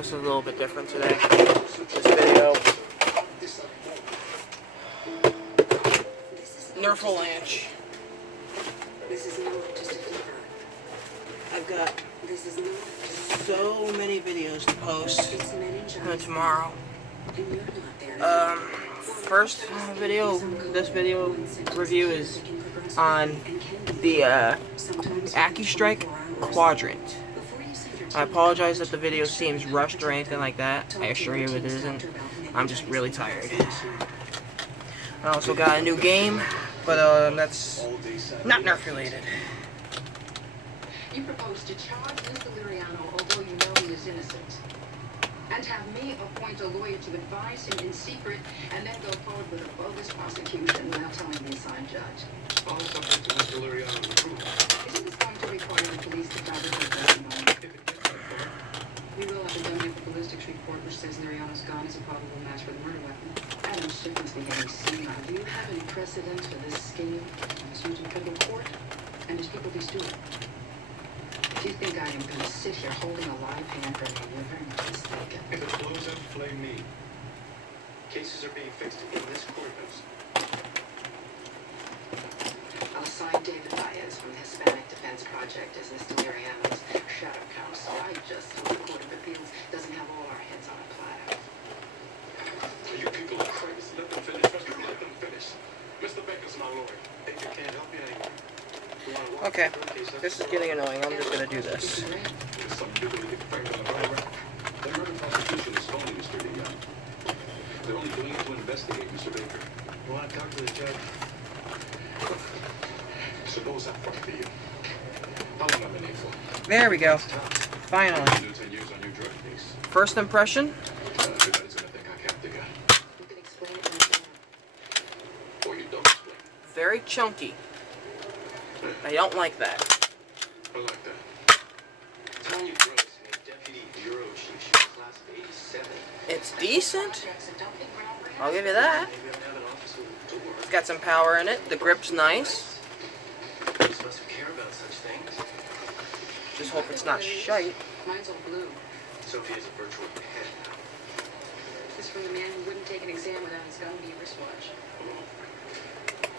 This is a little bit different today. This video. Nerf Lanch. I've got so many videos to post tomorrow. First video, this video review is on the AccuStrike quadrant. I apologize if the video seems rushed or anything like that. I assure you it isn't. I'm just really tired. I also got a new game, but that's not Nerf related. You propose to charge Mr. Liriano, although you know he is innocent, and have me appoint a lawyer to advise him in secret, and then go forward with a bogus prosecution without telling the assigned judge. All subject to Mr. Liriano's approval. Isn't this going to require the police to fabricate testimony? We will have a done with the ballistics report which says Liriano's gun is a probable match for the murder weapon. Adam's shipment's beginning senile. Do you have any precedent for this scheme? It's used in federal court, and his people be stewed. If you think I am going to sit here holding a live hand for me, you're very much mistaken. If it blows up, blame me. Cases are being fixed in this courthouse. I'll assign David Baez from the Hispanic Defense Project as Mr. Liriano's shadow counsel. I just hope the Court of Appeals doesn't have all our heads on a platter. You people are crazy. Let them finish. Let them finish. Mr. Baker's my lawyer. If you can't help me anymore. Okay, this is getting annoying. I'm just gonna do this. The murder prosecution is phoning Mr. Liriano. They're only doing it to investigate Mr. Baker. You want to talk to the judge? Suppose I front for you. How long have I been here for? There we go. Finally. 10 years on your drug case. First impression. Everybody's gonna think I capped the guy. You can explain it to me. Or you don't explain. Very chunky. I don't like that. I like that. Tanya Gross, Deputy Bureau Chief, class of 87. It's decent. Projects that don't get ground rent. I'll give you that. Maybe I don't have an office with a door. It's got some power in it. The grip's nice. You're supposed to care about such things. Just hope it's not shite. Mine's all blue. Sophie is a virtual head now. This is from the man who wouldn't take an exam without his gun being wristwatch.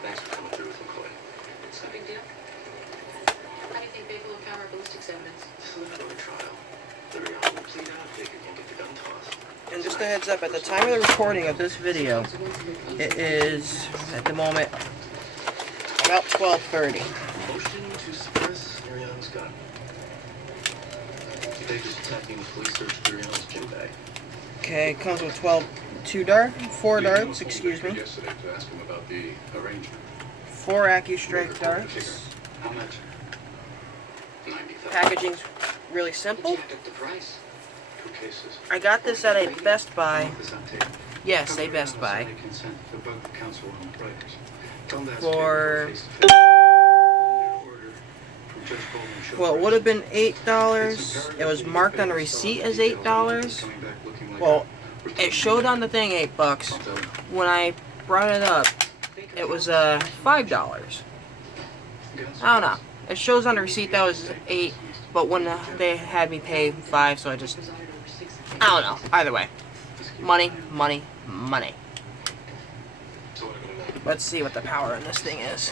Thanks for coming through with McCoy. It's no big deal. How do you think Baker will counter ballistics evidence? This is another trial. Liriano will plead out. Baker can't get the gun tossed. And just a heads up, at the time of the recording of this video, it is, at the moment, about 12:30. Motion to suppress Liriano's gun. Baker's attacking the police search Liriano's gym bag. Okay, it comes with 4 darts, excuse me. Yesterday to ask him about the arrangement. 4 AccuStrike darts. How much? 90,000. Packaging's really simple. Jack up the price. 2 cases. I got this at a Best Buy. This on tape. Yes, a Best Buy. Consent for both the counsel and the writers. Tell them to ask For, Baker face-to-face. Order from Judge Bowman shows well, it would have been $8. It was marked on the receipt as $8. Well, it showed on the thing $8. When I brought it up, it was $5. I don't know. It shows on the receipt that was $8, but when they had me pay $5, so I just, I don't know. Either way, money, money, money. Let's see what the power in this thing is.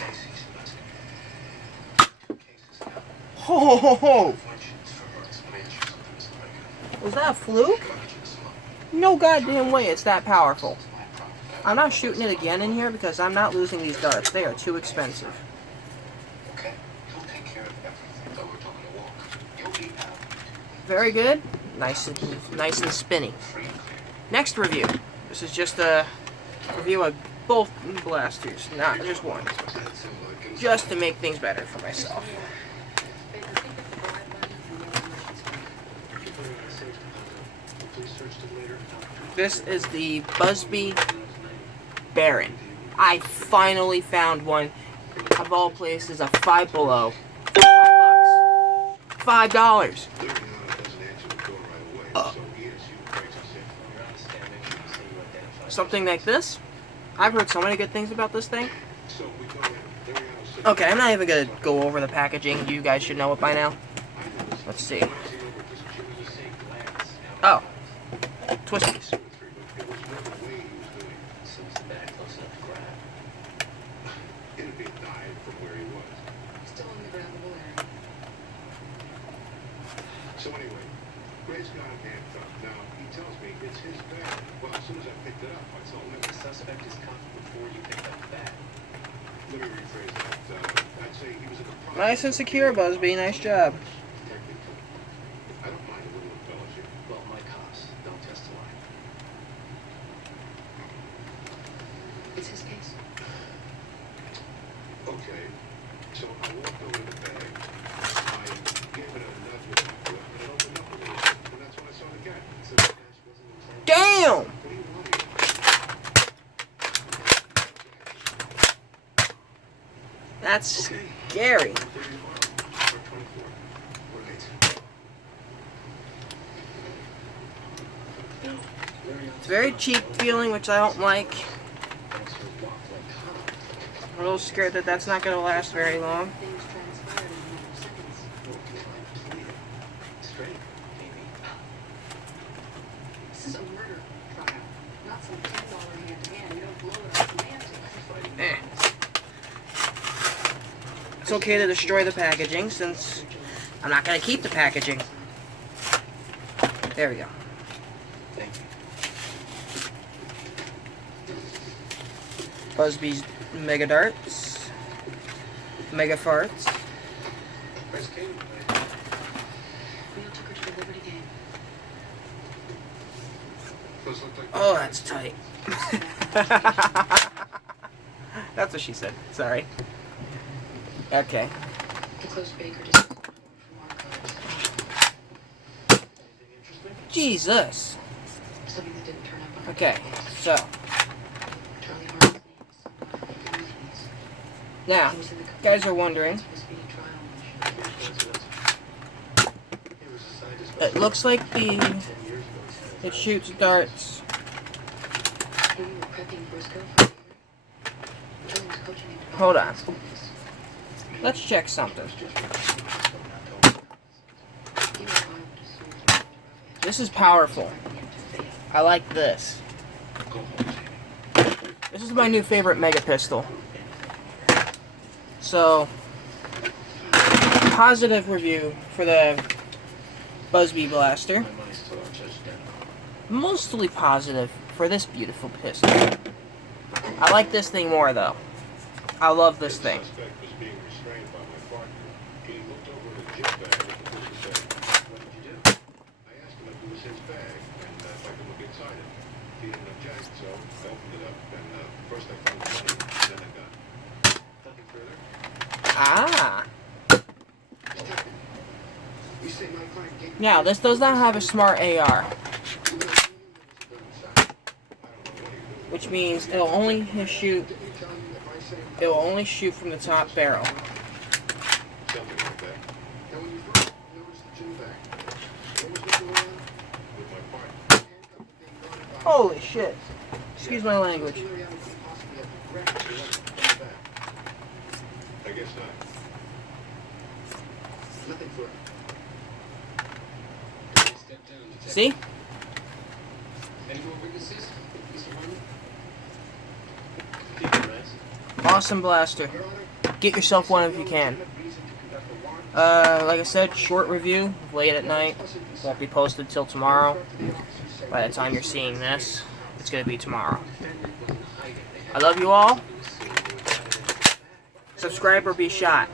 Ho ho ho ho! Was that a fluke? No goddamn way it's that powerful. I'm not shooting it again in here because I'm not losing these darts. They are too expensive. Okay, he'll take care of everything. So we're talking to walk. You'll be out. Very good. Nice and spinny. Next review. This is just a review of both blasters, not just one. Just to make things better for myself. This is the Busby Barron. I finally found one, of all places, a Five Below. $5. Something like this. I've heard so many good things about this thing. Okay, I'm not even gonna go over the packaging. You guys should know it by now. Let's see. Oh, twisties. It was never the way he was doing it. So was the bag close enough to grab? It'd be a dive from where he was. Still in the grabbable area. So anyway, Gray's got him handcuffed. Now, he tells me it's his bag. Well, as soon as I picked it up, I told him The suspect is cuffed before you picked up the bag. let me rephrase that. I'd say he was in the process. Nice and secure, Busby. Nice job. Technically. I don't mind a little embellishing. Well, my cops don't testify. It's his case. Okay. So I walked over to the bag. I gave it a nudge with my foot, and it opened up a little bit. And that's when I saw the gun. So the cash wasn't intended. Damn! What do you want me to do? That's scary. 34 or 24. Right. No. It's very cheap feeling, which I don't like. Thanks for walk like cop. I'm a little scared that that's not going to last very long. Things transpired in a matter of seconds. Well, I pleaded. Straight, maybe. This is a murder trial, not some $10 hand-to-hand. You don't blow it on semantics. Fighting Eh. violence. It's okay to destroy the packaging since I'm not going to keep the packaging. There we go. Thank you. Busby's Mega Darts. Mega Farts. Where's Caleb tonight? Leo took her to the Liberty game. Those look like Oh, that's tight. That's what she said. Sorry. Okay. The closed Baker just from our cars. Anything interesting? Jesus. Something that didn't turn up on our Okay, database. so Charlie Hart's name is somewhere in the news. now, He was in the guys are wondering, for the speedy trial mission. Coincidence? He was assigned to it looks like 10 the years ago. He had it shoots darts. We were prepping Briscoe for the year. Charlie was coaching him to Hold on. focus. Let's check something. He was liable to sue the ruffian. This is powerful. Threatening him to fail. I like this. Go home, Jamie. This is my new favorite Mega Pistol. So, positive review for the Busby Blaster. My money's still on Judge Denton. Mostly positive for this beautiful pistol. I like this thing more though. I love this The thing. suspect was being restrained by my partner. He looked over at a gym bag with the police said, "What did you do?" I asked him if it was his bag and if I could look inside it. He didn't object, so I opened it up and first I found the money, then a gun. Nothing further? Ah. You say my client gave me Now, this does not have a smart AR, I don't know what he which means it'll only shoot. did. Didn't he tell you if I say It will only shoot from the top barrel. something like that? Now when you first noticed the gym bag, what was looking around? With my partner. Handcuffed and being guarded by- Holy shit. Excuse my language. I guess not. Nothing further. Step down, detective. See? Any more witnesses? Mr. Harmon? Keep your eyes. Awesome blaster. Your Honor, Get yourself one if you can. reason to conduct a warrant. Like I said, short review, late at night. Won't be posted till tomorrow. By the time you're seeing this, it's gonna be tomorrow. I love you all. Subscribe or be shot.